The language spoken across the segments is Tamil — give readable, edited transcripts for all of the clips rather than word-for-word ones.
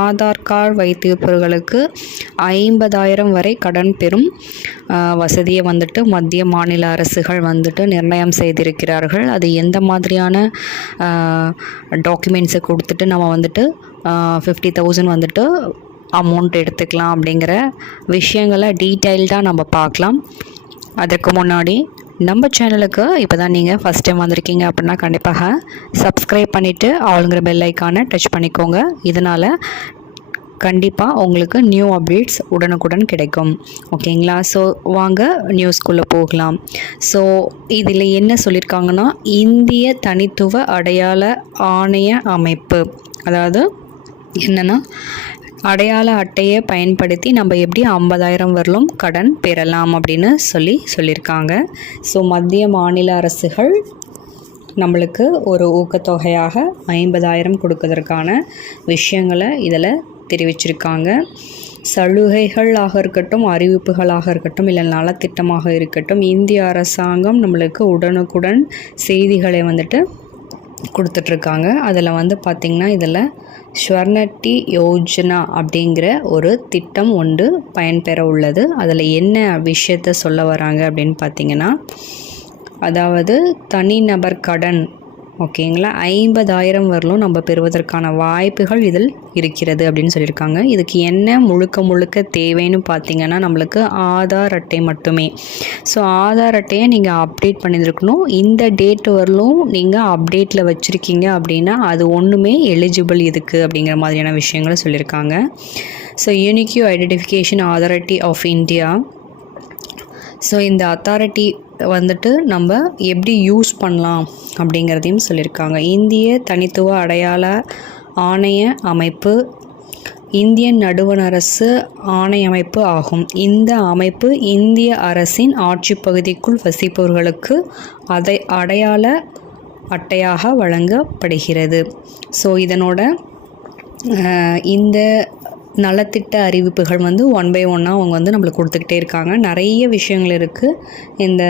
ஆதார் கார்டு வைத்திருப்பவர்களுக்கு 50,000 வரை கடன் பெறும் வசதியை வந்துட்டு மத்திய மாநில அரசுகள் வந்துட்டு நிர்ணயம் செய்திருக்கிறார்கள். அது எந்த மாதிரியான டாக்குமெண்ட்ஸை கொடுத்துட்டு நம்ம வந்துட்டு 50,000 வந்துட்டு அமௌண்ட் எடுத்துக்கலாம் அப்படிங்கிற விஷயங்களை டீட்டெயில்டாக நம்ம பார்க்கலாம். அதற்கு முன்னாடி நம்ம சேனலுக்கு இப்போ தான் நீங்கள் ஃபஸ்ட் டைம் வந்திருக்கீங்க அப்படின்னா கண்டிப்பாக சப்ஸ்கிரைப் பண்ணிவிட்டு ஆளுங்கிற பெல் ஐக்கானை டச் பண்ணிக்கோங்க. இதனால் கண்டிப்பாக உங்களுக்கு நியூ அப்டேட்ஸ் உடனுக்குடன் கிடைக்கும். ஓகேங்களா? ஸோ வாங்க நியூஸ்குள்ளே போகலாம். ஸோ இதில் என்ன சொல்லியிருக்காங்கன்னா, இந்திய தனித்துவ அடையாள ஆணைய அமைப்பு, அதாவது என்னென்னா அடையாள அட்டையை பயன்படுத்தி நம்ம எப்படி 50,000 வரலும் கடன் பெறலாம் அப்படின்னு சொல்லியிருக்காங்க. ஸோ மத்திய மாநில அரசுகள் நம்மளுக்கு ஒரு ஊக்கத்தொகையாக 50,000 கொடுக்கறதுக்கான விஷயங்களை இதில் தெரிவிச்சிருக்காங்க. சலுகைகளாக இருக்கட்டும், அறிவிப்புகளாக இருக்கட்டும், இல்லை நலத்திட்டமாக இருக்கட்டும், இந்திய அரசாங்கம் நம்மளுக்கு உடனுக்குடன் செய்திகளை வந்துட்டு கொடுத்துட்ருக்காங்க. அதில் வந்து பார்த்திங்கன்னா இதில் ஸ்வர்ணட்டி யோஜனா அப்படிங்கிற ஒரு திட்டம் ஒன்று பயன்பெற உள்ளது. அதில் என்ன விஷயத்த சொல்ல வராங்க அப்படின்னு பார்த்திங்கன்னா, அதாவது தனிநபர் கடன், ஓகேங்களா, 50,000 வரலும் நம்ம பெறுவதற்கான வாய்ப்புகள் இதில் இருக்கிறது அப்படின்னு சொல்லியிருக்காங்க. இதுக்கு என்ன முழுக்க தேவைன்னு பார்த்திங்கன்னா நம்மளுக்கு ஆதார் அட்டை மட்டுமே. ஸோ ஆதார் அட்டையை நீங்கள் அப்டேட் பண்ணியிருக்கணும். இந்த டேட் வரலும் நீங்கள் அப்டேட்டில் வச்சுருக்கீங்க அப்படின்னா அது ஒன்றுமே எலிஜிபிள் இதுக்கு அப்படிங்கிற மாதிரியான விஷயங்களை சொல்லியிருக்காங்க. So unique identification authority of India, so இந்த அத்தாரிட்டி வந்துட்டு நம்ம எப்படி யூஸ் பண்ணலாம் அப்படிங்கிறதையும் சொல்லியிருக்காங்க. இந்திய தனித்துவ அடையாள ஆணைய அமைப்பு இந்திய நடுவண் அரசு ஆணையமைப்பு ஆகும். இந்த அமைப்பு இந்திய அரசின் ஆட்சி பகுதிக்குள் வசிப்பவர்களுக்கு அடையாள அட்டையாக வழங்கப்படுகிறது. ஸோ இதனோட இந்த நலத்திட்ட அறிவிப்புகள் வந்து 1 by 1 அவங்க வந்து நம்மளுக்கு கொடுத்துக்கிட்டே இருக்காங்க. நிறைய விஷயங்கள் இருக்குது. இந்த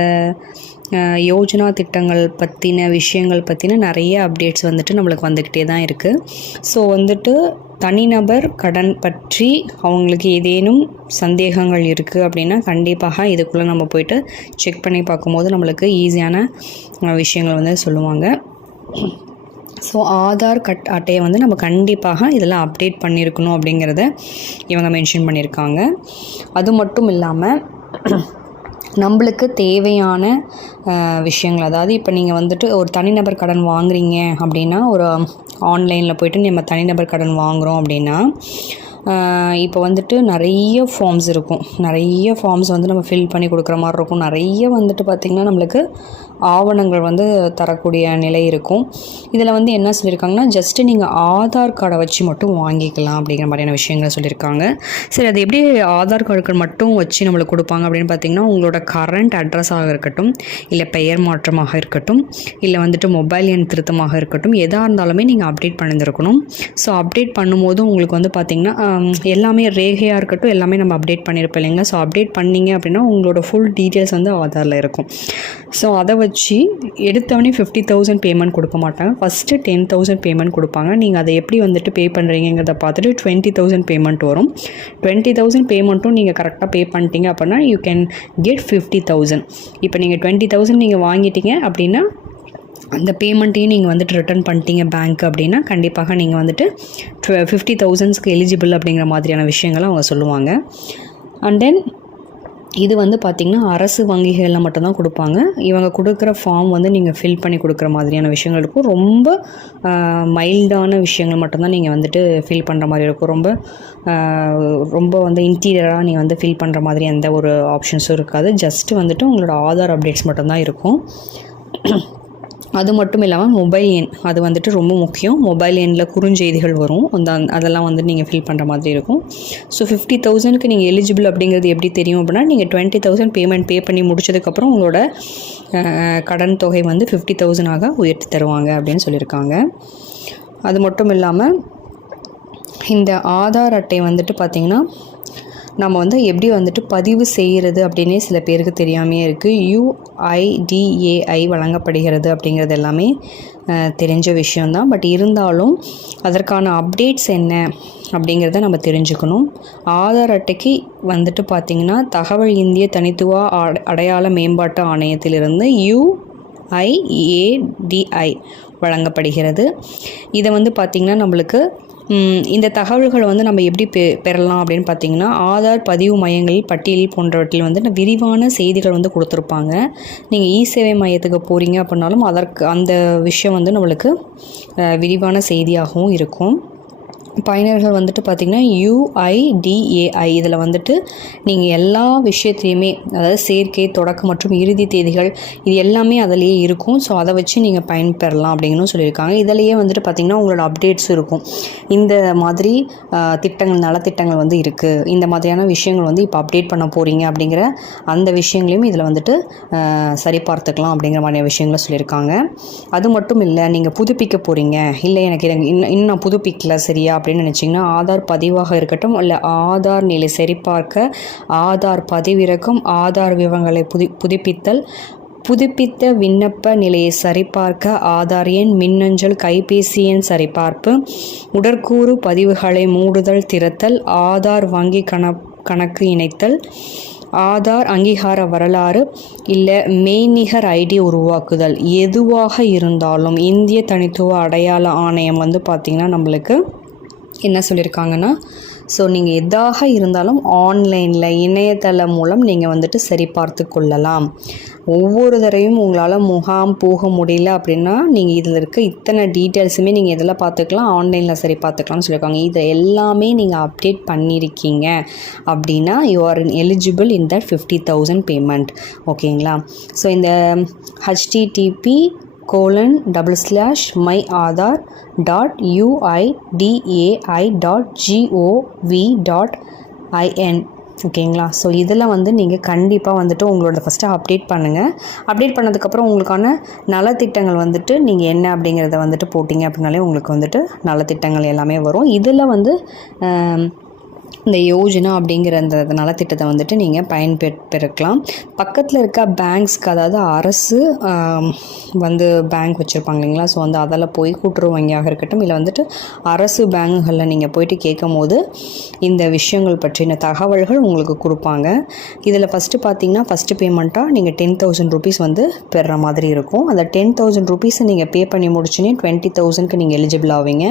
யோஜனா திட்டங்கள் பற்றின விஷயங்கள் பற்றின நிறைய அப்டேட்ஸ் வந்துட்டு நம்மளுக்கு வந்துக்கிட்டே தான் இருக்குது. ஸோ வந்துட்டு தனிநபர் கடன் பற்றி அவங்களுக்கு ஏதேனும் சந்தேகங்கள் இருக்குது அப்படின்னா கண்டிப்பாக இதுக்குள்ளே நம்ம போயிட்டு செக் பண்ணி பார்க்கும்போது நம்மளுக்கு ஈஸியான விஷயங்கள் வந்து சொல்லுவாங்க. ஸோ ஆதார் அட்டையை வந்து நம்ம கண்டிப்பாக இதெல்லாம் அப்டேட் பண்ணியிருக்கணும் அப்படிங்கிறத இவங்க மென்ஷன் பண்ணியிருக்காங்க. அது மட்டும் இல்லாமல் நம்மளுக்கு தேவையான விஷயங்கள், அதாவது இப்போ நீங்கள் வந்துட்டு ஒரு தனிநபர் கடன் வாங்குறீங்க அப்படின்னா, ஒரு ஆன்லைனில் போய்ட்டு நம்ம தனிநபர் கடன் வாங்குகிறோம் அப்படின்னா இப்போ வந்துட்டு நிறைய ஃபார்ம்ஸ் இருக்கும். நிறைய ஃபார்ம்ஸ் வந்து நம்ம ஃபில் பண்ணி கொடுக்குற மாதிரி இருக்கும். நிறைய வந்துட்டு பார்த்திங்கன்னா நம்மளுக்கு ஆவணங்கள் வந்து தரக்கூடிய நிலை இருக்கும். இதில் வந்து என்ன சொல்லியிருக்காங்கன்னா, ஜஸ்ட்டு நீங்கள் ஆதார் கார்டை வச்சு மட்டும் வாங்கிக்கலாம் அப்படிங்கிற மாதிரியான விஷயங்களை சொல்லியிருக்காங்க. சரி, அது எப்படி ஆதார் கார்டுகள் மட்டும் வச்சு நம்மளுக்கு கொடுப்பாங்க அப்படின்னு பார்த்திங்கன்னா, உங்களோட கரண்ட் அட்ரஸாக இருக்கட்டும், இல்லை பெயர் மாற்றமாக இருக்கட்டும், இல்லை வந்துட்டு மொபைல் எண் திருத்தமாக இருக்கட்டும், எதாக இருந்தாலுமே நீங்கள் அப்டேட் பண்ணியிருக்கணும். ஸோ அப்டேட் பண்ணும்போது உங்களுக்கு வந்து பார்த்திங்கன்னா எல்லாமே ரேகையாக இருக்கட்டும், எல்லாமே நம்ம அப்டேட் பண்ணியிருப்போம் இல்லைங்களா? ஸோ அப்டேட் பண்ணிங்க அப்படின்னா உங்களோட ஃபுல் டீட்டெயில்ஸ் வந்து ஆதாரில் இருக்கும். ஸோ அதை வச்சு எடுத்தவொடனே 50,000 பேமெண்ட் கொடுக்க மாட்டாங்க. ஃபஸ்ட்டு 10,000 பேமெண்ட் கொடுப்பாங்க. நீங்கள் அதை எப்படி வந்துட்டு பே பண்ணுறீங்கிறத பார்த்துட்டு 20,000 பேமெண்ட் வரும். 20,000 பேமெண்ட்டும் நீங்கள் கரெக்டாக பே பண்ணிட்டீங்க அப்படின்னா யூ கேன் கெட் 50,000. இப்போ நீங்கள் 20,000 நீங்கள் வாங்கிட்டீங்க அப்படின்னா அந்த பேமெண்ட்டையும் நீங்கள் வந்துட்டு ரிட்டர்ன் பண்ணிட்டீங்க பேங்க் அப்படின்னா கண்டிப்பாக நீங்கள் வந்துட்டு 50,000க்கு எலிஜிபிள் அப்படிங்கிற மாதிரியான விஷயங்களை அவங்க சொல்லுவாங்க. அண்ட் தென் இது வந்து பார்த்திங்கன்னா அரசு வங்கிகளில் மட்டும்தான் கொடுப்பாங்க. இவங்க கொடுக்குற ஃபார்ம் வந்து நீங்கள் ஃபில் பண்ணி கொடுக்குற மாதிரியான விஷயங்கள் இருக்கும். ரொம்ப மைல்டான விஷயங்கள் மட்டும்தான் நீங்கள் வந்துட்டு ஃபில் பண்ணுற மாதிரி இருக்கும். ரொம்ப வந்து இன்டீரியராக நீங்கள் வந்து ஃபில் பண்ணுற மாதிரி எந்த ஒரு ஆப்ஷன்ஸும் இருக்காது. ஜஸ்ட்டு வந்துட்டு உங்களோட ஆதார் அப்டேட்ஸ் மட்டும்தான் இருக்கும். அது மட்டும் இல்லாமல் மொபைல் எண், அது வந்துட்டு ரொம்ப முக்கியம். மொபைல் எண்ணில் குறுஞ்செய்திகள் வரும், அதெல்லாம் வந்து நீங்கள் ஃபில் பண்ணுற மாதிரி இருக்கும். ஸோ 50,000க்கு நீங்கள் எலிஜிபிள் அப்படிங்கிறது எப்படி தெரியும் அப்படின்னா, நீங்கள் 20,000 பேமெண்ட் பே பண்ணி முடிச்சதுக்கப்புறம் உங்களோட கடன் தொகை வந்து 50,000ஆக உயர்த்தி தருவாங்க அப்படின்னு சொல்லியிருக்காங்க. அது மட்டும் இல்லாமல் இந்த ஆதார் அட்டை வந்துட்டு பார்த்திங்கன்னா நம்ம வந்து எப்படி வந்துட்டு பதிவு செய்கிறது அப்படின்னே சில பேருக்கு தெரியாமே இருக்குது. UIDAI வழங்கப்படுகிறது அப்படிங்கிறது எல்லாமே தெரிஞ்ச விஷயந்தான். பட் இருந்தாலும் அதற்கான அப்டேட்ஸ் என்ன அப்படிங்கிறத நம்ம தெரிஞ்சுக்கணும். ஆதார் அட்டைக்கு வந்துட்டு பார்த்திங்கன்னா தகவல் இந்திய தனித்துவ அடையாள மேம்பாட்டு ஆணையத்திலிருந்து UIADI வழங்கப்படுகிறது. இதை வந்து பார்த்திங்கன்னா நம்மளுக்கு இந்த தகவல்களை வந்து நம்ம எப்படி பெறலாம் அப்படின்னு பார்த்திங்கன்னா ஆதார் பதிவு மையங்களில் பட்டியல் போன்றவற்றில் வந்து விரிவான செய்திகள் வந்து கொடுத்துருப்பாங்க. நீங்கள் இ-சேவை மையத்துக்கு போகிறீங்க அப்படின்னாலும் அதற்கு அந்த விஷயம் வந்து நம்மளுக்கு விரிவான செய்தியாகவும் இருக்கும். பயனர்கள் வந்துட்டு பார்த்திங்கன்னா UIDAI இதில் வந்துட்டு நீங்கள் எல்லா விஷயத்துலையுமே அதாவது சேர்க்கை, தொடக்கம் மற்றும் இறுதி தேதிகள் இது எல்லாமே அதிலேயே இருக்கும். ஸோ அதை வச்சு நீங்கள் பயன்பெறலாம் அப்படிங்கன்னு சொல்லியிருக்காங்க. இதிலேயே வந்துட்டு பார்த்திங்கன்னா உங்களோட அப்டேட்ஸ் இருக்கும். இந்த மாதிரி திட்டங்கள், நலத்திட்டங்கள் வந்து இருக்குது, இந்த மாதிரியான விஷயங்கள் வந்து இப்போ அப்டேட் பண்ண போகிறீங்க அப்படிங்கிற அந்த விஷயங்களையும் இதில் வந்துட்டு சரிபார்த்துக்கலாம் அப்படிங்கிற மாதிரியான விஷயங்களை சொல்லியிருக்காங்க. அது மட்டும் இல்லை, நீங்கள் புதுப்பிக்க போகிறீங்க, இல்லை எனக்கு இன்னும் நான் புதுப்பிக்கல சரியா அப்படின்னு நினச்சிங்கன்னா ஆதார் பதிவாக இருக்கட்டும், இல்லை ஆதார் நிலை சரிபார்க்க, ஆதார் பதிவிறக்கம், ஆதார் விவரங்களை புதுப்பித்தல், புதுப்பித்த விண்ணப்ப நிலையை சரிபார்க்க ஆதார் எண், மின்னஞ்சல், கைபேசி எண் சரிபார்ப்பு, உடற்கூறு பதிவுகளை மூடுதல், திறத்தல், ஆதார் வங்கி கணக்கு இணைத்தல், ஆதார் அங்கீகார வரலாறு, இல்லை மெய்நிகர் ஐடி உருவாக்குதல், எதுவாக இருந்தாலும் இந்திய தனித்துவ அடையாள ஆணையம் வந்து பார்த்திங்கன்னா நம்மளுக்கு என்ன சொல்லியிருக்காங்கன்னா, ஸோ நீங்கள் எதாக இருந்தாலும் ஆன்லைனில் இணையதளம் மூலம் நீங்கள் வந்துட்டு சரிபார்த்து கொள்ளலாம். ஒவ்வொரு தடவையும் உங்களால் முகாம் போக முடியல அப்படின்னா நீங்கள் இதில் இருக்க இத்தனை டீட்டெயில்ஸுமே நீங்கள் இதில் பார்த்துக்கலாம், ஆன்லைனில் சரி பார்த்துக்கலாம்னு சொல்லியிருக்காங்க. இதை எல்லாமே நீங்கள் அப்டேட் பண்ணியிருக்கீங்க அப்படின்னா you are eligible in that 50,000 payment. ஓகேங்களா? ஸோ இந்த http://myAadar.uidai.gov.in ஓகேங்களா? ஸோ இதில் வந்து நீங்கள் கண்டிப்பாக வந்துட்டு உங்களோட ஃபஸ்ட்டு அப்டேட் பண்ணுங்கள். அப்டேட் பண்ணதுக்கப்புறம் உங்களுக்கான நலத்திட்டங்கள் வந்துட்டு நீங்கள் என்ன அப்படிங்கிறத வந்துட்டு போட்டிங்க அப்படின்னாலே உங்களுக்கு வந்துட்டு நலத்திட்டங்கள் எல்லாமே வரும். இதில் வந்து இந்த யோஜனா அப்படிங்கிற அந்த நலத்திட்டத்தை வந்துட்டு நீங்கள் பயன்பெறலாம். பக்கத்தில் இருக்க பேங்க்ஸ்க்கு, அதாவது அரசு வந்து பேங்க் வச்சுருப்பாங்க இல்லைங்களா, ஸோ வந்து அதில் போய் கூட்டுறவு வங்கியாக இருக்கட்டும், இல்லை வந்துட்டு அரசு பேங்குகளில் நீங்கள் போயிட்டு கேட்கும் போது இந்த விஷயங்கள் பற்றின தகவல்கள் உங்களுக்கு கொடுப்பாங்க. இதில் ஃபஸ்ட்டு பார்த்தீங்கன்னா ஃபஸ்ட்டு பேமெண்ட்டாக நீங்கள் 10,000 rupees வந்து பெறுற மாதிரி இருக்கும். அந்த 10,000 rupees நீங்கள் பே பண்ணி முடிச்சுனே 20,000க்கு நீங்கள் எலிஜிபிள் ஆவீங்க.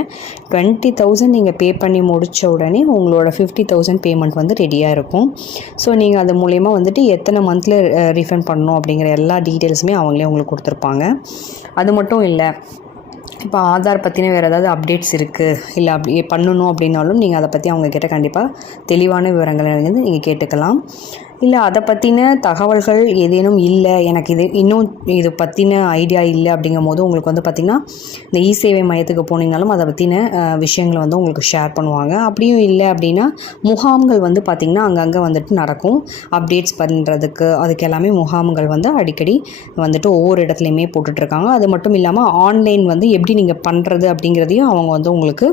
20,000 நீங்கள் பே பண்ணி முடித்த உடனே உங்களோட 50,000 பேமெண்ட் வந்து ரெடியாக இருக்கும். ஸோ நீங்கள் அது மூலயமா வந்துட்டு எத்தனை மந்த்தில் ரீஃபண்ட் பண்ணணும் அப்படிங்கிற எல்லா டீட்டெயில்ஸுமே அவங்களே உங்களுக்கு கொடுத்துருப்பாங்க. அது மட்டும் இல்லை, இப்போ ஆதார் பற்றின வேறு ஏதாவது அப்டேட்ஸ் இருக்குது, இல்லை அப்படி பண்ணணும் அப்படின்னாலும் நீங்கள் அதை பற்றி அவங்கக்கிட்ட கண்டிப்பாக தெளிவான விவரங்களை வந்து நீங்கள் கேட்டுக்கலாம். இல்லை அதை பற்றின தகவல்கள் ஏதேனும் இல்லை, எனக்கு இது பற்றின ஐடியா இல்லை அப்படிங்கும் போது உங்களுக்கு வந்து பார்த்திங்கன்னா இந்த இ-சேவை மையத்துக்கு போனீங்கனாலும் அதை பற்றின விஷயங்களை வந்து உங்களுக்கு ஷேர் பண்ணுவாங்க. அப்படியும் இல்லை அப்படின்னா முகாம்கள் வந்து பார்த்திங்கன்னா அங்கங்கே வந்துட்டு நடக்கும். அப்டேட்ஸ் பண்ணுறதுக்கு அதுக்கு எல்லாமே முகாம்கள் வந்து அடிக்கடி வந்துட்டு ஒவ்வொரு இடத்துலையுமே போட்டுட்ருக்காங்க. அது மட்டும் இல்லாமல் ஆன்லைன் வந்து எப்படி நீங்கள் பண்ணுறது அப்படிங்கிறதையும் அவங்க வந்து உங்களுக்கு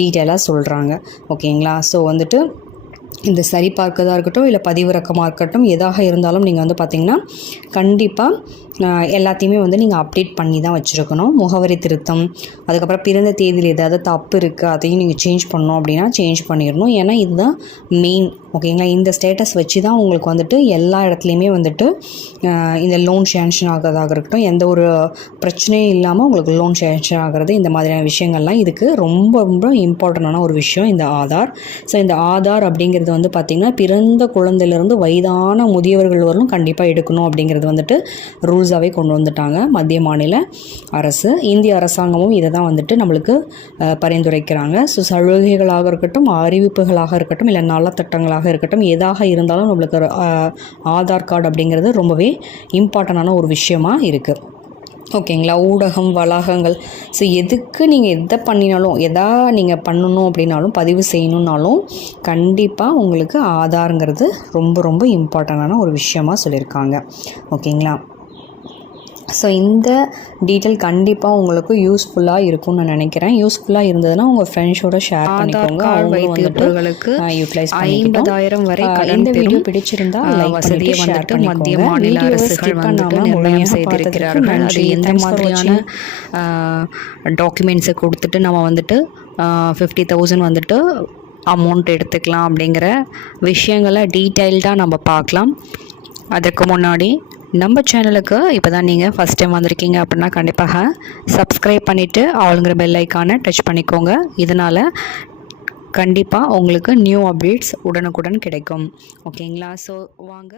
டீட்டெயிலாக சொல்கிறாங்க. ஓகேங்களா? ஸோ வந்துட்டு இந்த சரிபார்க்கதாக இருக்கட்டும், இல்லை பதிவிறக்கமாக இருக்கட்டும், எதாக இருந்தாலும் நீங்கள் வந்து பார்த்திங்கன்னா கண்டிப்பாக எல்லாத்தையுமே வந்து நீங்கள் அப்டேட் பண்ணி தான் வச்சுருக்கணும். முகவரி திருத்தம், அதுக்கப்புறம் பிறந்த தேதியில் ஏதாவது தப்பு இருக்குது அதையும் நீங்கள் சேஞ்ச் பண்ணணும் அப்படின்னா சேஞ்ச் பண்ணிடணும். ஏன்னா இதுதான் மெயின். ஓகேங்களா? இந்த ஸ்டேட்டஸ் வச்சு தான் உங்களுக்கு வந்துட்டு எல்லா இடத்துலையுமே வந்துட்டு இந்த லோன் சேங்ஷன் ஆகிறதாக இருக்கட்டும், எந்த ஒரு பிரச்சனையும் இல்லாமல் உங்களுக்கு லோன் சேங்ஷன் ஆகிறது, இந்த மாதிரியான விஷயங்கள்லாம் இதுக்கு ரொம்ப ரொம்ப இம்பார்ட்டண்டான ஒரு விஷயம் இந்த ஆதார். ஸோ இந்த ஆதார் அப்படிங்கிறது வந்து பார்த்திங்கன்னா பிறந்த குழந்தையிலேருந்து வயதான முதியவர்கள் வரலும் கண்டிப்பாக எடுக்கணும் அப்படிங்கிறது வந்துட்டு ரூல்ஸாகவே கொண்டு வந்துட்டாங்க மத்திய மாநில அரசு. இந்திய அரசாங்கமும் இதை தான் வந்துட்டு நம்மளுக்கு பரிந்துரைக்கிறாங்க. ஸோ சலுகைகளாக இருக்கட்டும், அறிவிப்புகளாக இருக்கட்டும், இல்லை நலத்திட்டங்களாக இருக்கட்டும், எதாக இருந்தாலும் நம்மளுக்கு ஆதார் கார்டு அப்படிங்கிறது ரொம்பவே இம்பார்ட்டண்டான ஒரு விஷயமாக இருக்குது. ஓகேங்களா? ஊடகம், வளாகங்கள், ஸோ எதுக்கு நீங்கள் எதை பண்ணினாலும், எதா நீங்கள் பண்ணணும் அப்படின்னாலும், பதிவு செய்யணுன்னாலும் கண்டிப்பாக உங்களுக்கு ஆதாருங்கிறது ரொம்ப ரொம்ப இம்பார்ட்டண்டான ஒரு விஷயமாக சொல்லியிருக்காங்க. ஓகேங்களா? ஸோ இந்த டீட்டெயில் கண்டிப்பாக உங்களுக்கு யூஸ்ஃபுல்லாக இருக்கும்னு நான் நினைக்கிறேன். யூஸ்ஃபுல்லாக இருந்ததுன்னா உங்கள் ஃப்ரெண்ட்ஸோட ஷேர் பண்ணிக்கோங்க. வைத்திருப்பவர்களுக்கு யூட்டிலைஸ் 50,000 வரை இந்த வீடியோ பிடிச்சிருந்தா வசதியை வந்துட்டு மத்திய மாநில அரசுகள் வந்துட்டு நிர்ணயம் செய்திருக்கிறார்கள். அது எந்த மாதிரியான டாக்குமெண்ட்ஸை கொடுத்துட்டு நம்ம வந்துட்டு 50,000 வந்துட்டு அமௌண்ட் எடுத்துக்கலாம் அப்படிங்கிற விஷயங்களை டீட்டெயில்டாக நம்ம பார்க்கலாம். அதற்கு முன்னாடி நம்ம சேனலுக்கு இப்போ தான் நீங்கள் ஃபஸ்ட் டைம் வந்திருக்கீங்க அப்படின்னா கண்டிப்பாக சப்ஸ்கிரைப் பண்ணிவிட்டு ஆளுங்கிற பெல் ஐக்கானை டச் பண்ணிக்கோங்க. இதனால் கண்டிப்பாக உங்களுக்கு நியூ அப்டேட்ஸ் உடனுக்குடன் கிடைக்கும். ஓகேங்களா? ஸோ வாங்க